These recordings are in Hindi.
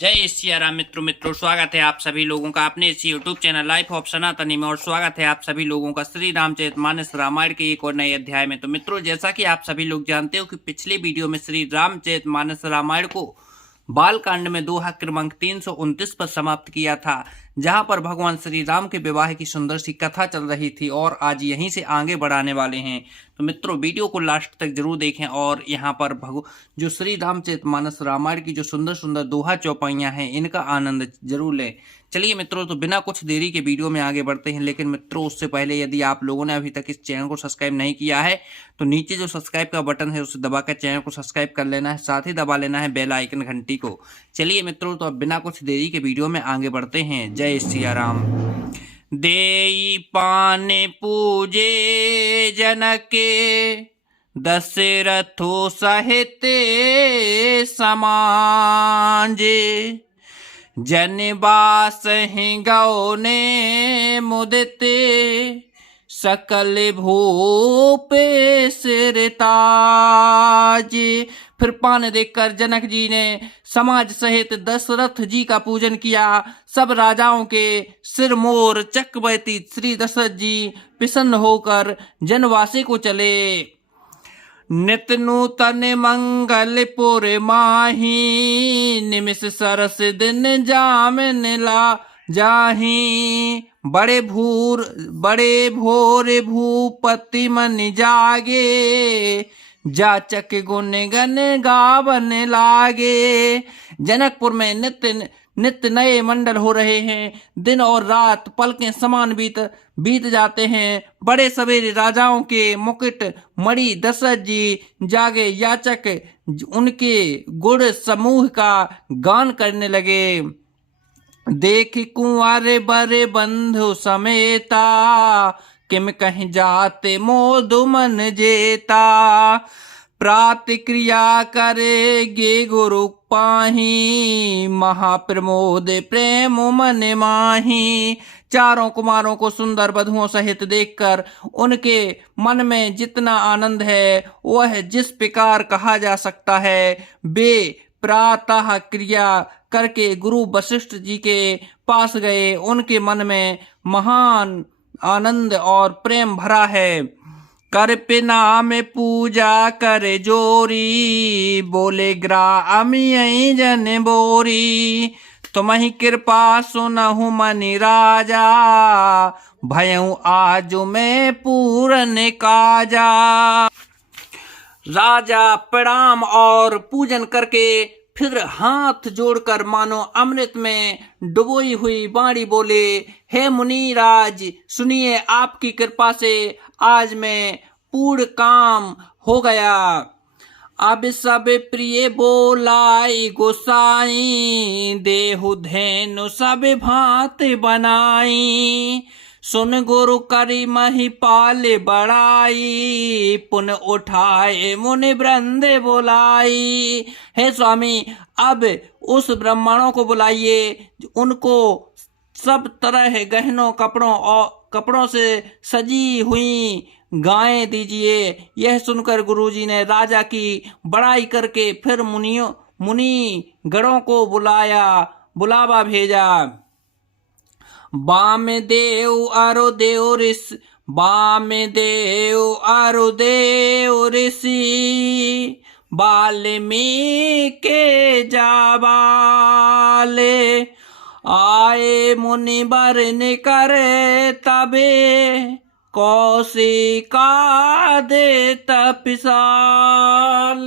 जय सिया राम। मित्रों स्वागत है आप सभी लोगों का अपने इस यूट्यूब चैनल लाइफ ऑफ सनातनी में, और स्वागत है आप सभी लोगों का श्री रामचरितमानस रामायण के एक और नए अध्याय में। तो मित्रों, जैसा कि आप सभी लोग जानते हो कि पिछले वीडियो में श्री रामचरितमानस रामायण को बालकांड में दोहा क्रमांक 329 पर समाप्त किया था, जहां पर भगवान श्री राम के विवाह की सुंदर सी कथा चल रही थी, और आज यहीं से आगे बढ़ाने वाले हैं। तो मित्रों, वीडियो को लास्ट तक जरूर देखें और यहाँ पर जो श्री रामचरितमानस रामायण की जो सुंदर सुंदर दोहा चौपाइयाँ हैं, इनका आनंद जरूर लें। चलिए मित्रों, तो बिना कुछ देरी के वीडियो में आगे बढ़ते हैं। लेकिन मित्रों, उससे पहले यदि आप लोगों ने अभी तक इस चैनल को सब्सक्राइब नहीं किया है तो नीचे जो सब्सक्राइब का बटन है उसे दबाकर चैनल को सब्सक्राइब कर लेना है, साथ ही दबा लेना है बेल आइकन घंटी को। चलिए मित्रों, तो अब बिना कुछ देरी के वीडियो में आगे बढ़ते हैं। जय सिया राम। देई पाने पूजे जनके दशरथो सहित समाजे, जनवास गौ ने मुदिते सकल भूप सिरताजे। फिर पान देखकर जनक जी ने समाज सहित दशरथ जी का पूजन किया। सब राजाओं के सिर मोर चक्रवर्ती श्री दशरथ जी प्रसन्न होकर जनवासी को चले। नित नूतन मंगल पुर माही, निमिष सरस दिन जामिन ला जाही। बड़े भोर भूपति मन जागे, जाचक गुण गन गावन लागे। जनकपुर में नित्य नए मंडल हो रहे हैं। दिन और रात पल के समान बीत जाते हैं। बड़े सवेरे राजाओं के मुकुट मणि दशरथ जी जागे, याचक उनके गुण समूह का गान करने लगे। देख कुंवर बर बंधु समेता, किम कहीं जाते मोदु मन जेता। प्रातिक्रिया करेगे गुरु पाही, महाप्रमोद प्रेम मन माही। चारों कुमारों को सुंदर वधुओं सहित देखकर उनके मन में जितना आनंद है वह जिस प्रकार कहा जा सकता है। वे प्रातः क्रिया करके गुरु वशिष्ठ जी के पास गए। उनके मन में महान आनंद और प्रेम भरा है। कर पिना में पूजा कर जोरी, बोले ग्राम यही जन बोरी। तुम्हि कृपा सुनहु मनि राजा, भयउ आज में पूरन काजा। राजा प्रणाम और पूजन करके फिर हाथ जोड़कर मानो अमृत में डुबोई हुई वाणी बोले, हे मुनिराज सुनिए, आपकी कृपा से आज मैं पूर्ण काम हो गया। अब सब प्रिय बोलाई गोसाई, देहु धेनु सब भांत बनाई। सुन गुरु करी महिपाल बड़ाई, पुन उठाए मुनि वृंद बुलाई। हे स्वामी, अब उस ब्राह्मणों को बुलाइए, उनको सब तरह गहनों कपड़ों से सजी हुई गायें दीजिए। यह सुनकर गुरुजी ने राजा की बड़ाई करके फिर मुनि गणों को बुलावा भेजा। वामदेव अरुदेव ऋषि, वाल्मीकि जाबाले। आए मुनि बरन करे तबे, कौशिका दे तपिसाल।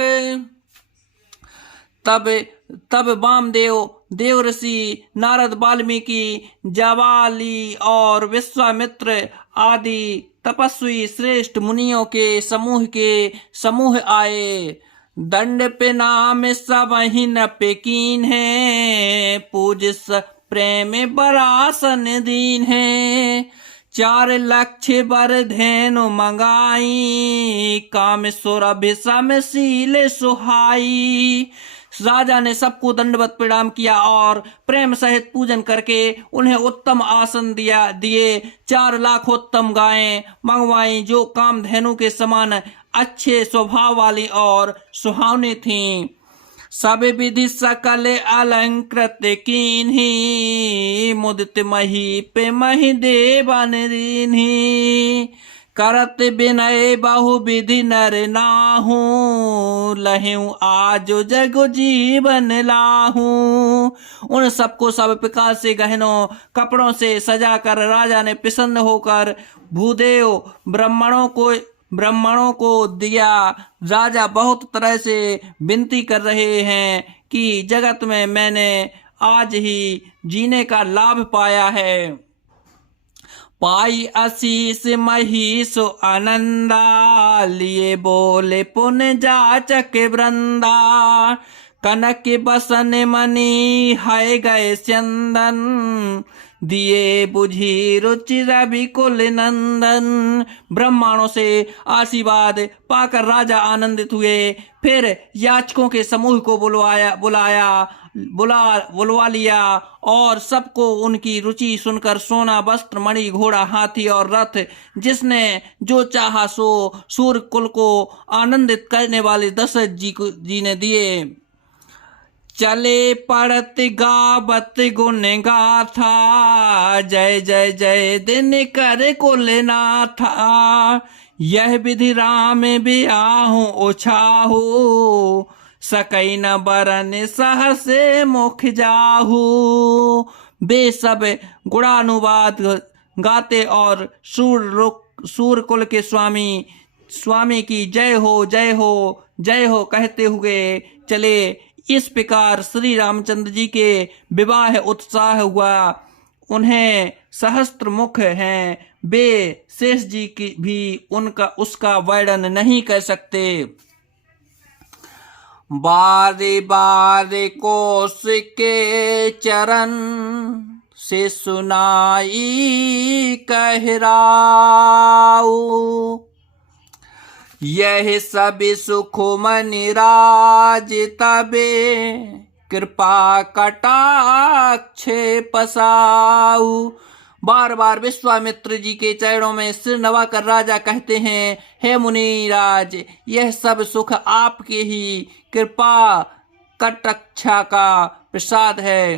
तब वामदेव, देव ऋषि, नारद, वाल्मीकि, जाबाली और विश्वामित्र आदि तपस्वी श्रेष्ठ मुनियों के समूह आए। दंड पे नाम सब ही न पेकीन है, पूज प्रेम बरासन दीन है। 4 लक्ष्य बर धेनु मंगाई, काम सुरभिसम शील सुहाई। राजा ने सबको दंडवत प्रणाम किया और प्रेम सहित पूजन करके उन्हें उत्तम आसन दिए। 4 लाख उत्तम गायें मंगवाई जो कामधेनु के समान अच्छे स्वभाव वाली और सुहावनी थीं। सब विधि सकल अलंकृत कीन्ही, मुदित महीप मही देवन रीन्ही। करत विनय बहु विधि नर नाहू, लहू आज जग जीवन लाहू। उन सबको सब प्रकार से गहनों कपड़ों से सजा कर राजा ने प्रसन्न होकर भूदेव ब्राह्मणों को दिया। राजा बहुत तरह से विनती कर रहे हैं कि जगत में मैंने आज ही जीने का लाभ पाया है। पाई आशीष महिष आनंदा, लिए बोले पुण्य जाचक वृंदा। कनक बसन मणि है गए चंदन, दिए बुझी रुचि रवि कुल नंदन। ब्राह्मणों से आशीर्वाद पाकर राजा आनंदित हुए। फिर याचकों के समूह को बुलवा लिया और सबको उनकी रुचि सुनकर सोना, वस्त्र, मणि, घोड़ा, हाथी और रथ जिसने जो चाहा सो सूर्य कुल को आनंदित करने वाले दशरथ जी ने दिए। चले पढ़त गावत गुण गाथा, जय जय जय दिन कर कुल नाथा। यह विधि राम बियाहू ओछाहू, सकई न बरन सहसे मुख जाहू। वे सब गुणानुवाद गाते और सूर कुल के स्वामी की जय हो जय हो जय हो कहते हुए चले। इस प्रकार श्री रामचंद्र जी के विवाह उत्साह हुआ। उन्हें सहस्त्र मुख हैं, वे शेष जी की भी उसका वर्णन नहीं कर सकते। बारे बारे कोस के चरण से सुनाई कहराऊ, यह सब सुख मनि राज तबे, कृपा कटाक्ष पसाऊ। बार बार विश्वामित्र जी के चरणों में सिर नवाकर राजा कहते हैं, हे मुनिराज, यह सब सुख आपके ही कृपा कटाक्षा का प्रसाद है।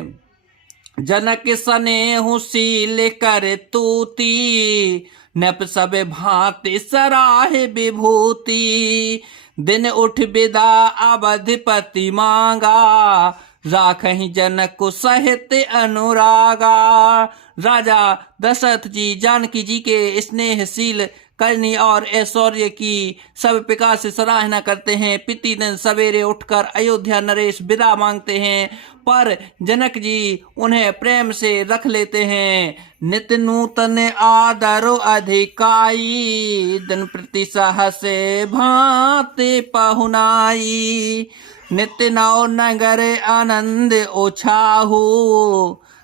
जनक स्नेहु शील कर तूती, नप सब भांति सराहे विभूति। दिन उठ विदा अवधिपति मांगा, राखहि जनक सहित अनुरागा। राजा दशरथ जी जानकी जी के स्नेहशील करनी और ऐश्वर्य की सब प्रकार से सराहना करते हैं। प्रतिदिन सवेरे उठकर अयोध्या नरेश विदा मांगते हैं, पर जनक जी उन्हें प्रेम से रख लेते हैं। नित्य नूतन आदर अधिकाई, दिन प्रति सहसे भांति पहुनाई। नित्य नौ नगर आनंद ओछाहू,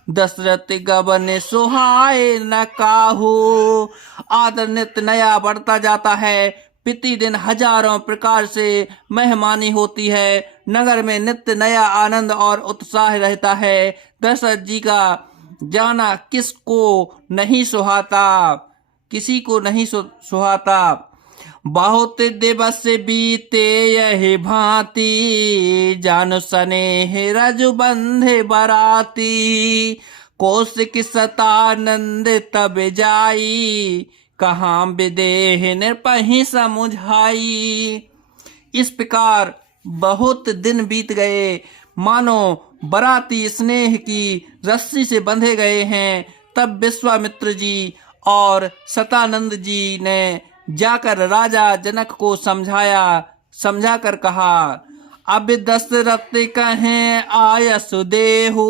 दशरथ गबन सुहाए न काहू। आदर नित्य नया बढ़ता जाता है। प्रतिदिन हजारों प्रकार से मेहमानी होती है। नगर में नित्य नया आनंद और उत्साह रहता है। दशरथ जी का जाना किसको नहीं सुहाता, किसी को नहीं सुहाता। बहुत दिवस बीते यही भांति, जान स्नेह रज बंधे बराती। कौशिक सतानंद तब जाई, कहाँ विदेह निर्पहि समुझाई। इस प्रकार बहुत दिन बीत गए, मानो बराती स्नेह की रस्सी से बंधे गए हैं। तब विश्वामित्र जी और सतानंद जी ने जाकर राजा जनक को समझाकर कहा, अब दशरथ कहें आयस देहु,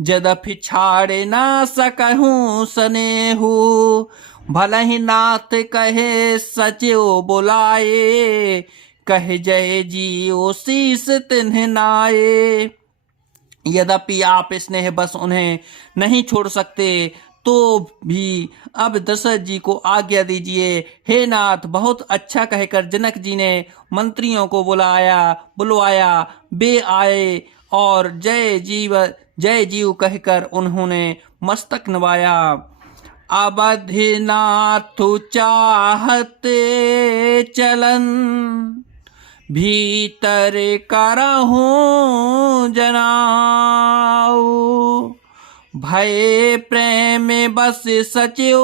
जदपि छाड़े ना सकहूं स्नेहु। भले ही नाथ कहे सचिव बुलाए, कहे जय जीओ शीस तिन्ह नाये। यद्यपि आप स्नेह बस उन्हें नहीं छोड़ सकते, तो भी अब दशरथ जी को आज्ञा दीजिए। हे नाथ, बहुत अच्छा कहकर जनक जी ने मंत्रियों को बुलवाया। वे आए और जय जीव कहकर उन्होंने मस्तक नवाया। अवधिनाथ चाहते चलन, भीतर करहूं जनाऊ। भय प्रेम बस सचिव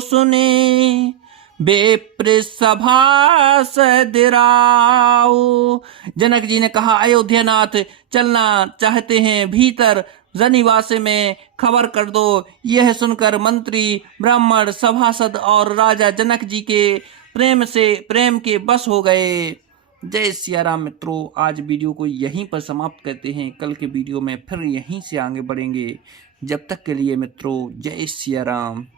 सुने, बेप्र सभा सदिराऊ। जनक जी ने कहा, अयोध्यानाथ चलना चाहते हैं भीतर जनिवास में, खबर कर दो। यह सुनकर मंत्री, ब्राह्मण, सभासद और राजा जनक जी के प्रेम के बस हो गए। जय सिया राम मित्रों, आज वीडियो को यहीं पर समाप्त करते हैं। कल के वीडियो में फिर यहीं से आगे बढ़ेंगे। जब तक के लिए मित्रों, जय सिया राम।